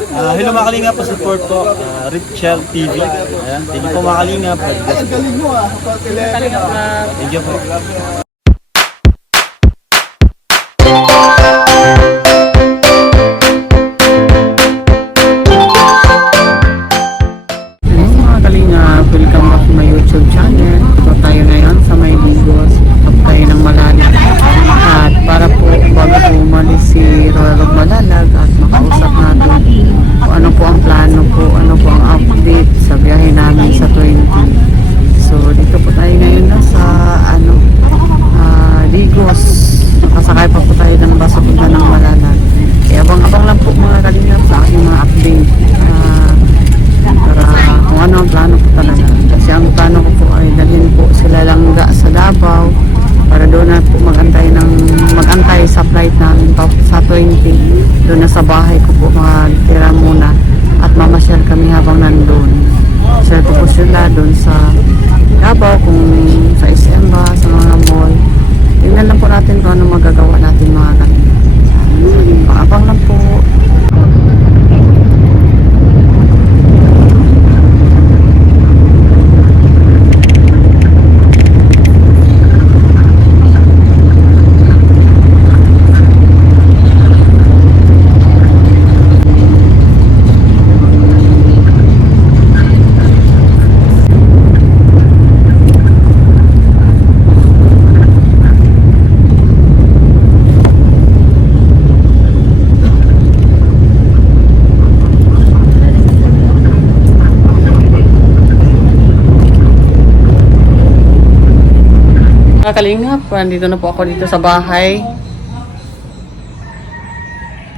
Hello mga kalingap, support po Richel TV. Ayan, thank you po mga kalingap. Thank you po. Mga kalingap, welcome back to my YouTube channel. Ito tayo ngayon sa may Bigos. Tapos tayo ng malalim. At para po bago po umalis si Royal Malalag at makausap natin kung ano po ang plano po, ano po ang update sa biyahe namin sa 20. So dito po tayo ngayon na sa Bigos. Nakasakay pa po tayo ng bus punta ng Malalag. Kaya abang-abang lang po mga kalingap sa aking mga update. Para kung ano ang plano ko talaga. Kasi ang plano ko po ay dalhin po sila langga sa Davao para doon na po magantay sa flight namin sa 20. Doon na sa bahay ko po magtira muna at mamasyal kami habang nandun. Share ko po sila doon sa Davao, kung sa SM ba, sa mga mall. Tingnan lang po natin kung ano magagawa natin mga kanina. Abang lang po. Kalingap, nandito na po ako dito sa bahay.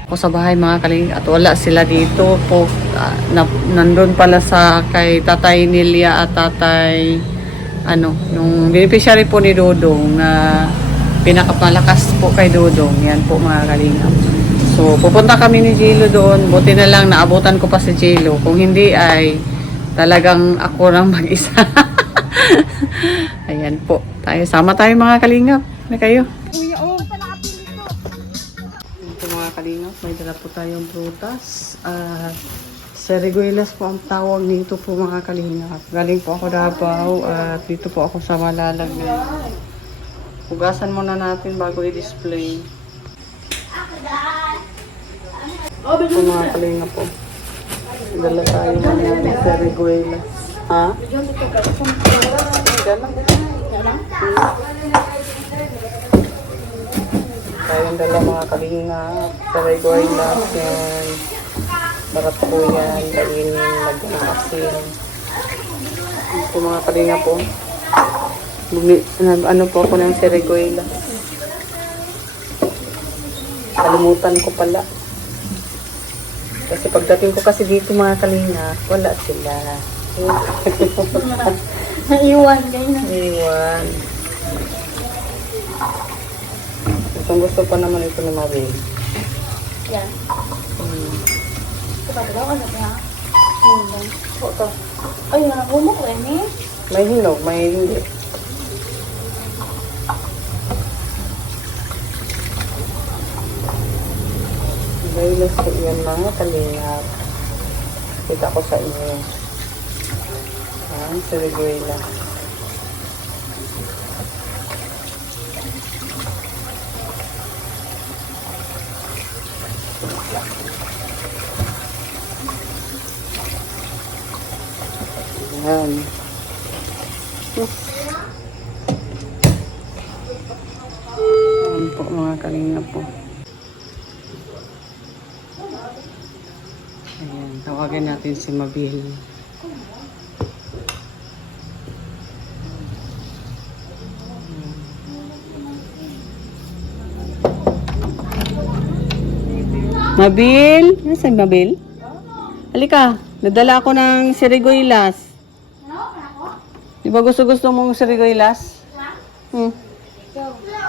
Ako sa bahay mga kalingap at wala sila dito po. Nandun pala sa kay Tatay Nelia at Tatay yung beneficiary po ni Dodong na pinakapalakas po kay Dodong. Yan po mga kalingap. So pupunta kami ni Jilo doon. Buti na lang naabutan ko pa si Jilo. Kung hindi ay talagang ako lang mag-isa. Ayan po. Sama tayo mga kalingap. Na kayo. Ito mga kalingap, may dala po tayong prutas. Seriguelas po ang tawag nito po mga kalingap. Galing po ako Davao at dito po ako sa Malalag ngayon. Hugasan muna natin bago i-display. Ito mga kalingap po. Dala tayo ng seriguelas. Ha? Tayong dala mga kalingap. Seriguelas yan. Sarap po yan. Kainin, lagyan ng asin. Ito mga kalingap po. Ano po ako ng seriguelas. Kalimutan ko pala. Kasi pagdating ko kasi dito mga kalingap, wala sila. Naiwan, ganyan. Naiwan. Gusto pa naman ito ni Marie. Yan. Ito ba daw? Ano ba? Ito. Ay, humok rin eh. May hinog, may hindi. Dahil sa iyan mga kalingap. Kita ko sa inyo. Seriguelas. Ayan. Ayan po mga kalingap po. Ayan, tawagan natin si Mabil. Mabil? Nasaan Mabil? Halika, nadala ako ng seriguelas. Di ba gusto mong seriguelas?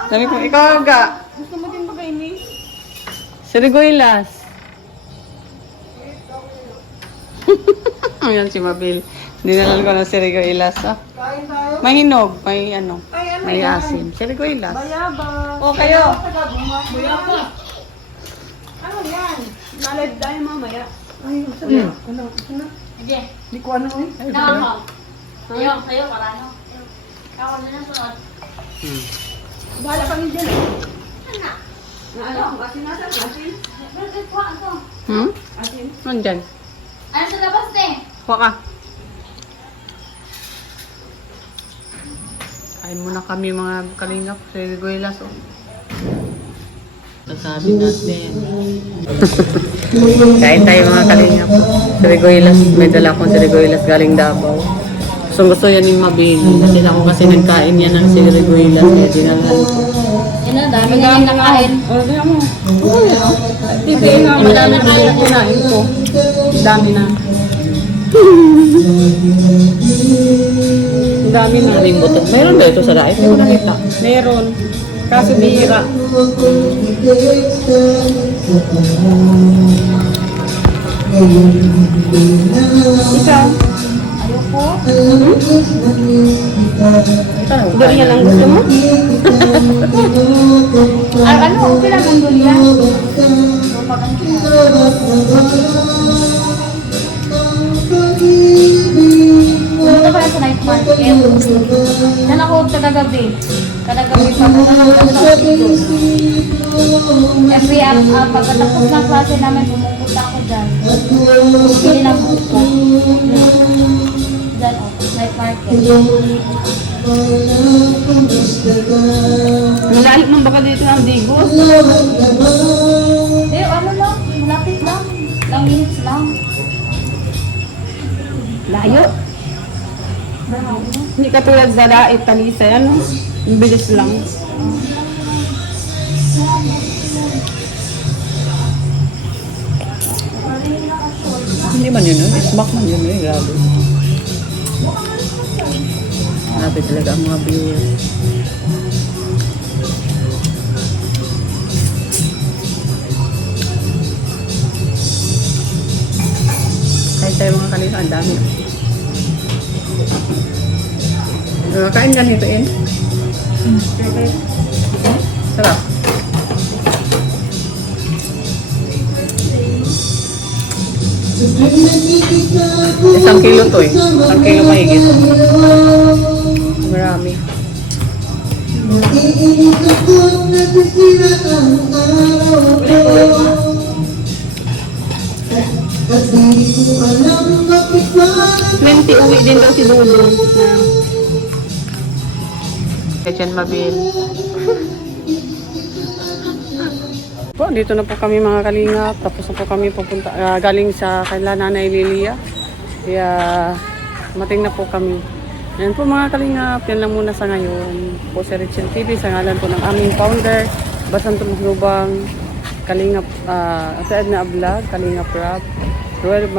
Sabi ko, ikaw aga. Gusto mo din ba kainin? Seriguelas. Ayan si Mabil. Dinalan ko ng seriguelas. May hinog, may asin. Seriguelas. Bayaba. O kayo. Bayaba. Ano yan? Nalad tayo mamaya. Sige. Hindi ko ano eh. Nakakaw. Ayaw, para ano. Ako na lang sunod. Bahala kami dyan. Anak. Ano? Asin nasa? Asin? Bakit po ako? Asin? Nandyan. Ano sa labas eh? Kuha ka. Kain muna kami mga kalingap. Seriguelas oh. Sasabi natin. Kain tayo mga kalingap. Seriguelas. May dala akong seriguelas galing Davao. Gusto yan yung mabili. Kasi ako kasi nagkain yan ng seriguelas. Kaya dinalahan ko. Yun na, dami na yung nakain. Order mo. Titiin nga. Madami na yung kinain ko. Dami na. Dami na. Maraming buto. Mayroon ba ito sa dait? Hindi ko nakita. Meron. Kaso bihira. Ikaw? Ayoko. Durian lang gusto mo? Ay, ano? Okay lang ang durian. Pumunta ko lang sa night market. Yan ako kadagabi. Kadagabi pa ako every pagkatapos ng klase namin, pumupunta ako dyan. Bili ng buko. Dyan ako, night market. Malalim mo baka dito ng digos? Eh, ano lang, malapit lang. Ilang minutes lang. Layo. Hindi ka tulad sa dait, Talisa. Ano? Ang bilis lang. Hindi man yun. Smack man yun. Grabe. Grabe talaga ang mga viewers. Kahit tayo mga kalisa, ang dami. Kain ganito in. Sarap. Isang kilo to eh. Isang kilo mahigit. Marami. Uwi din daw si Dudong. Kaya mabil. Po, dito na po kami mga kalingap. Tapos na po kami pupunta, galing sa kaila Nanay Lilia. Kaya mating na po kami. Yan po mga kalingap. Yan lang muna sa ngayon. Po sa Richel TV sa ngalan po ng aming founder. Basan Lubang. Kalingap, at na vlog. Kalingap Rap. Roel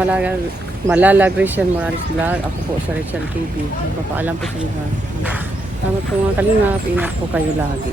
Malala Christian Morales Vlog. Ako po sa Richel TV. Magpapaalam po sa inyo. Salamat po mga kalingap. Ingat po kayo lagi.